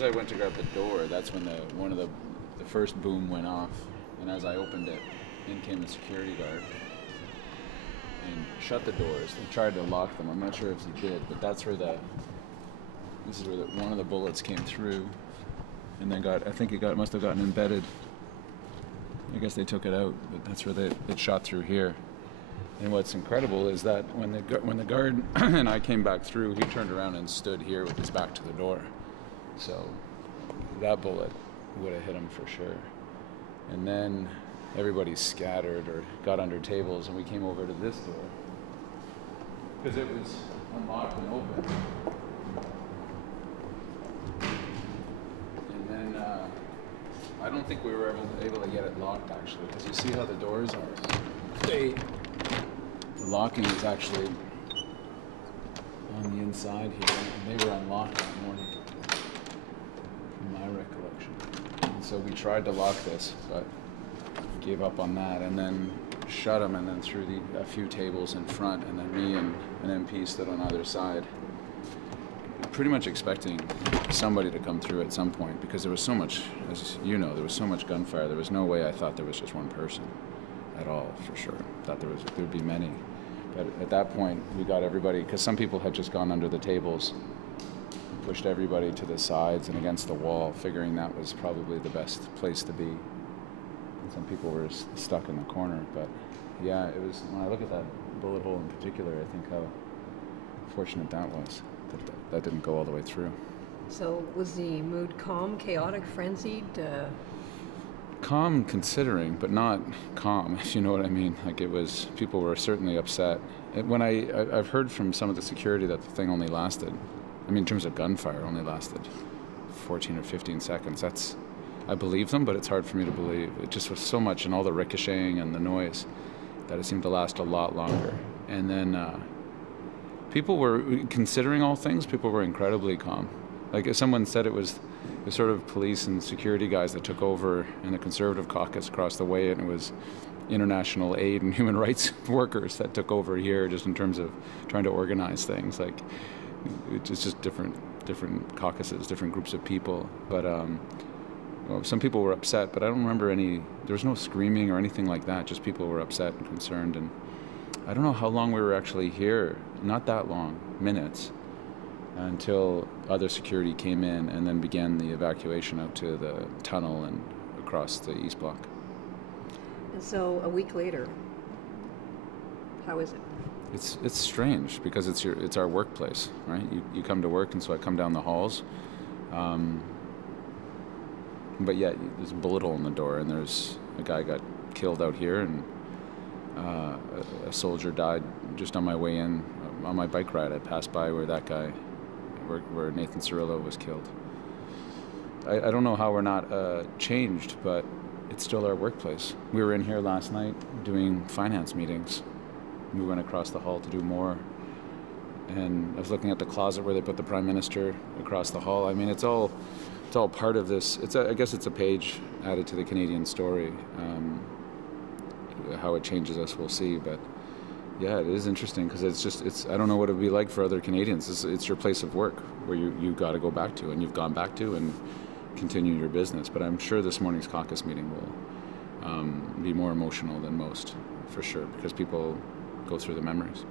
as I went to grab the door, that's when one of the first boom went off, and as I opened it, in came the security guard and shut the doors. He tried to lock them. I'm not sure if he did, but this is where one of the bullets came through, and then I think it must have gotten embedded. I guess they took it out, but that's where it shot through here. And what's incredible is that when the guard and I came back through, he turned around and stood here with his back to the door. So that bullet would have hit him for sure. And then everybody scattered or got under tables, and we came over to this door because it was unlocked and open. And then I don't think we were able to get it locked, actually, because you see how the doors are. The locking is actually on the inside here, and they were unlocked that morning, from my recollection. And so we tried to lock this, but gave up on that, and then shut them, and then threw a few tables in front, and then me and an MP stood on either side, pretty much expecting somebody to come through at some point, because there was so much, as you know, there was so much gunfire. There was no way I thought there was just one person at all, for sure. Thought there'd be many. But at that point, we got everybody, because some people had just gone under the tables, pushed everybody to the sides and against the wall, figuring that was probably the best place to be. And some people were stuck in the corner. But yeah, it was, when I look at that bullet hole in particular, I think how fortunate that was, that didn't go all the way through. So was the mood calm, chaotic, frenzied? Calm considering, but not calm, if you know what I mean. Like, it was, people were certainly upset. When I've heard from some of the security that the thing only lasted, I mean, in terms of gunfire, only lasted 14 or 15 seconds. I believe them, but it's hard for me to believe. It just was so much, and all the ricocheting and the noise, that it seemed to last a lot longer. And then people were, considering all things, people were incredibly calm. Like, if someone said it was the sort of police and security guys that took over in the Conservative caucus across the way, and it was international aid and human rights workers that took over here, just in terms of trying to organize things. Like, it's just different caucuses, different groups of people. But well, some people were upset, but I don't remember there was no screaming or anything like that. Just people were upset and concerned. And I don't know how long we were actually here. Not that long, minutes, until other security came in and then began the evacuation out to the tunnel and across the East Block. And so a week later, how is it? It's strange, because it's our workplace, right? You come to work, and so I come down the halls, but yet there's a bullet hole in the door, and there's a guy got killed out here, and a soldier died just on my way in. On my bike ride, I passed by where that guy, where Nathan Cullen was killed. I don't know how we're not changed, but it's still our workplace. We were in here last night doing finance meetings. We went across the hall to do more. And I was looking at the closet where they put the Prime Minister across the hall. I mean, it's all part of this. I guess it's a page added to the Canadian story. How it changes us, we'll see. But yeah, it is interesting, because I don't know what it would be like for other Canadians. It's your place of work where you got to go back to, and you've gone back to, and continue your business. But I'm sure this morning's caucus meeting will be more emotional than most, for sure, because people go through the memories.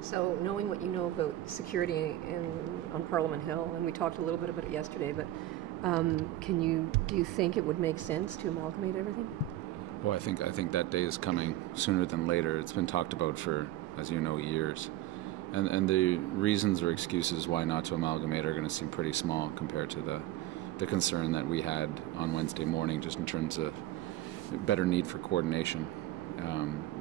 So knowing what you know about security on Parliament Hill, and we talked a little bit about it yesterday, but do you think it would make sense to amalgamate everything? Well, I think that day is coming sooner than later. It's been talked about for, as you know, years. And the reasons or excuses why not to amalgamate are going to seem pretty small compared to the concern that we had on Wednesday morning, just in terms of better need for coordination,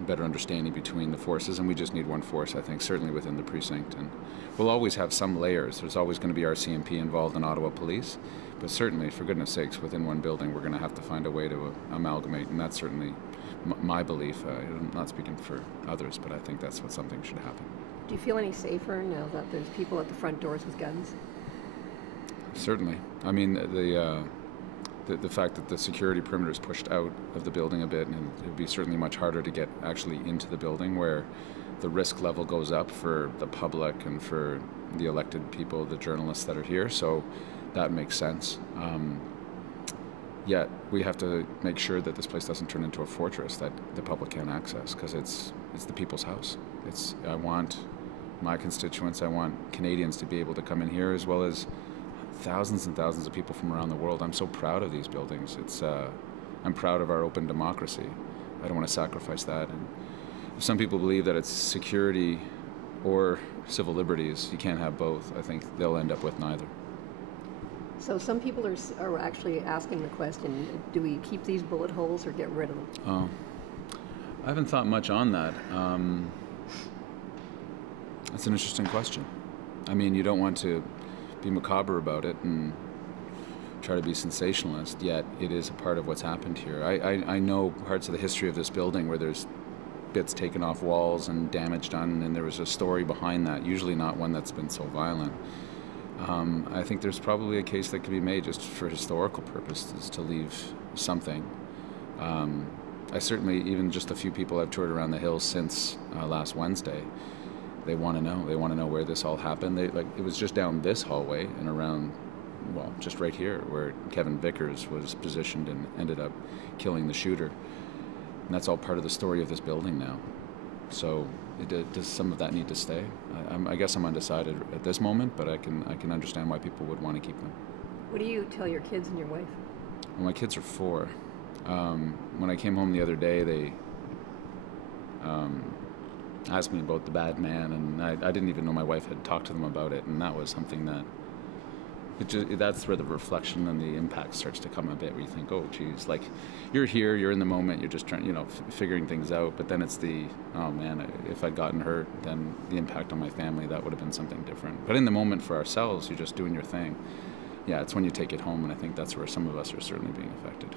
better understanding between the forces. And we just need one force, I think, certainly within the precinct. And we'll always have some layers. There's always going to be our CMP involved in Ottawa Police. But certainly, for goodness sakes, within one building, we're going to have to find a way to amalgamate. And that's certainly my belief. I'm not speaking for others, but I think that's what something should happen. Do you feel any safer now that there's people at the front doors with guns? Certainly. I mean, the fact that the security perimeter is pushed out of the building a bit, and it would be certainly much harder to get actually into the building, where the risk level goes up for the public and for the elected people, the journalists that are here. So that makes sense. Yet we have to make sure that this place doesn't turn into a fortress that the public can't access, because it's the people's house. I want my constituents, I want Canadians to be able to come in here, as well as thousands and thousands of people from around the world. I'm so proud of these buildings. I'm proud of our open democracy. I don't want to sacrifice that. And if some people believe that it's security or civil liberties, you can't have both. I think they'll end up with neither. So some people are actually asking the question, do we keep these bullet holes or get rid of them? Oh, I haven't thought much on that. That's an interesting question. I mean, you don't want to be macabre about it and try to be sensationalist, yet it is a part of what's happened here. I know parts of the history of this building where there's bits taken off walls and damage done, and there was a story behind that, usually not one that's been so violent. I think there's probably a case that could be made just for historical purposes to leave something. I certainly, even just a few people I've toured around the hills since last Wednesday, they want to know. They want to know where this all happened. It was just down this hallway and around, well, just right here where Kevin Vickers was positioned and ended up killing the shooter. And that's all part of the story of this building now. So does some of that need to stay? I guess I'm undecided at this moment, but I can understand why people would want to keep them. What do you tell your kids and your wife? Well, my kids are 4. When I came home the other day, they asked me about the bad man, and I didn't even know my wife had talked to them about it, and that was something that that's where the reflection and the impact starts to come a bit, where you think, oh geez, like you're here, you're in the moment, you're just trying, figuring things out, but then it's oh man, if I'd gotten hurt, then the impact on my family, that would have been something different. But in the moment for ourselves, you're just doing your thing. Yeah, it's when you take it home, and I think that's where some of us are certainly being affected.